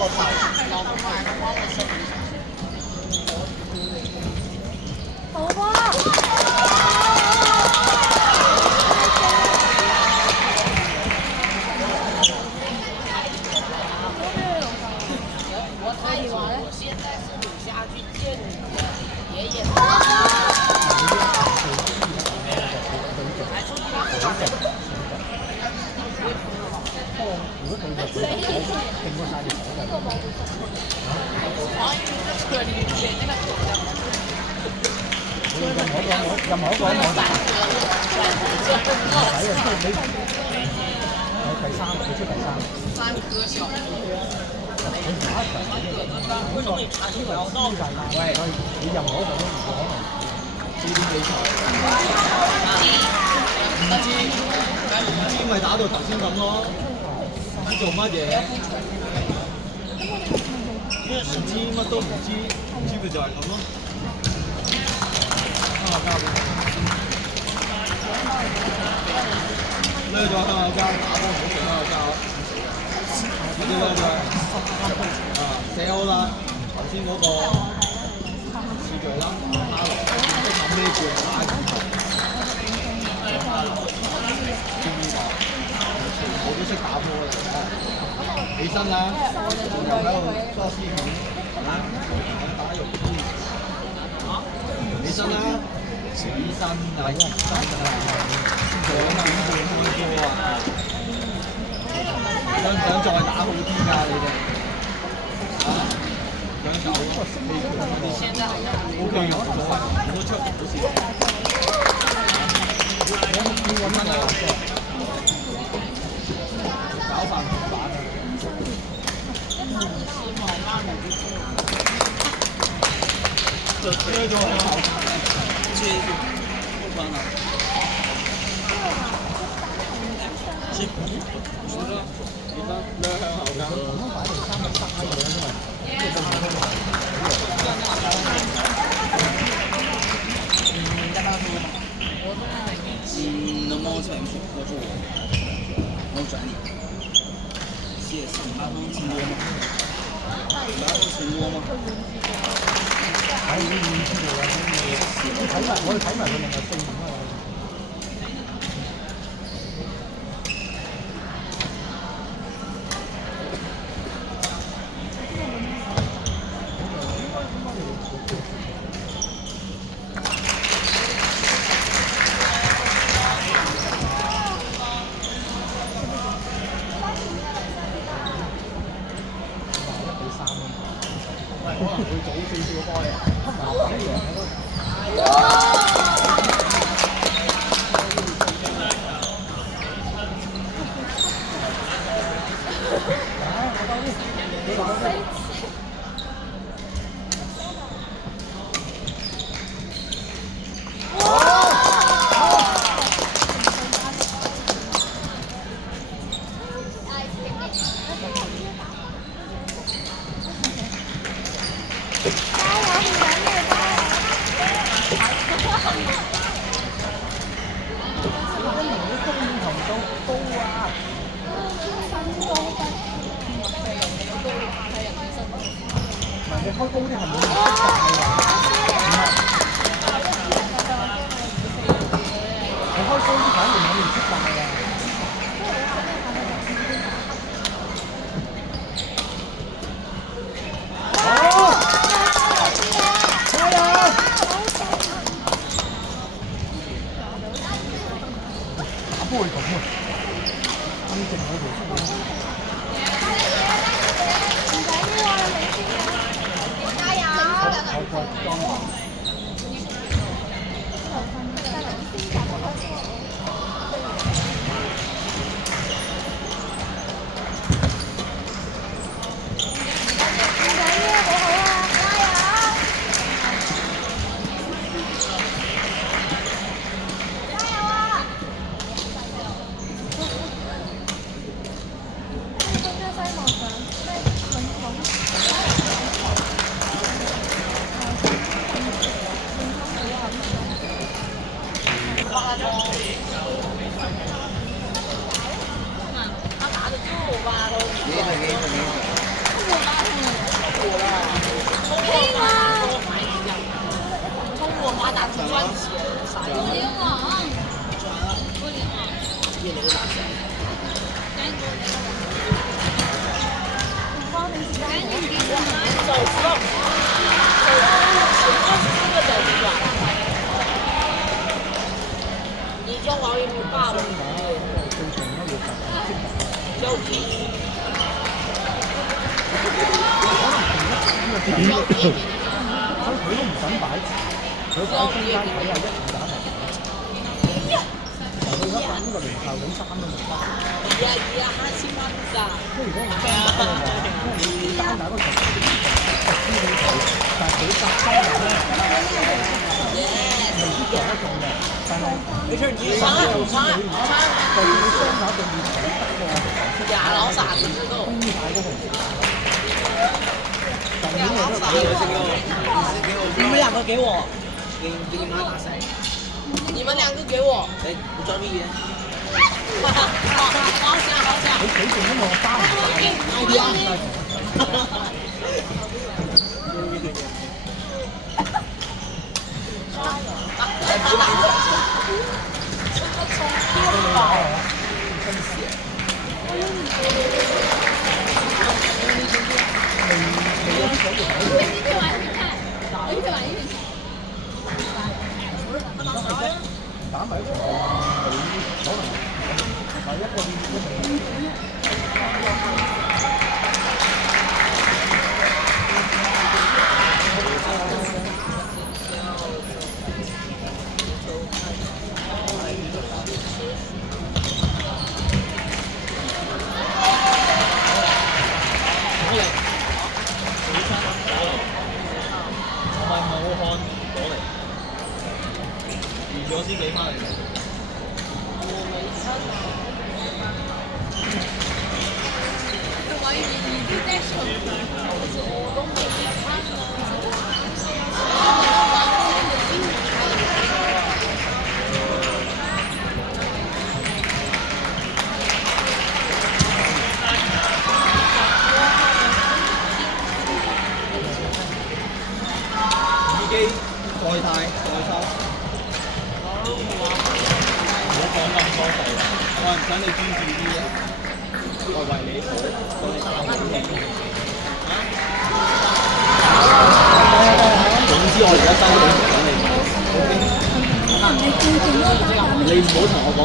好波！我现在是你下去见你的爷爷。三颗小喂，你任何一個都唔可能知啲比賽。唔知咪打到頭先咁咯，唔知做乜嘢，唔知乜都唔知，唔知佢就係咁咯。呢個香口膠，打波唔好食香口膠。呢個寫好啦，頭先嗰個次序啦，哈羅，諗咩叫打字頭？知唔知道？全部都識打波嘅，起身啦，仲有喺度梳絲片，打肉絲，起身啦，起身啊！起身啊！想點開波啊？想唔想再打好啲㗎？你哋啊？想走？OK 嘅，冇所謂，唔好出冇事。搞飯同飯啊！就車咗啊！車住，冇飯啦。能帮我转一圈，我说我转你。谢谢。麻烦请多吗？麻烦请多吗？我睇埋佢另外4年啊！可能會早少少波嘅，吸埋一樣嘅都。你開高啲係冇咁大你開高啲反而冇咁出大㗎。打波係咁啊！呢隻我條出你都打死。手指头，前24个手指爪。你中華要唔要包？有錢。佢都唔想擺，佢擺中間睇下1、2打埋。佢而家擺呢個零售咁3都冇包。2千蚊咋？即係如果我單打嘅話，因為你單打嗰時10支你睇，但係佢夾3打咧，未必撞得中嘅。但係你出唔差就算你雙打仲要睇得喎，廿攞散都。公大嗰個唔打。你們兩個給我，你媽打賽。你們兩個給我。哎，我裝逼。好下。你仲因為我包唔晒，打埋一場，可能係一個咗先俾翻嚟。耳機外帶外收。唔好講咁多廢話，我係唔想你專注啲啊！我係為你好，幫你打好啲。總之我而家收到獎你，你唔好同我講。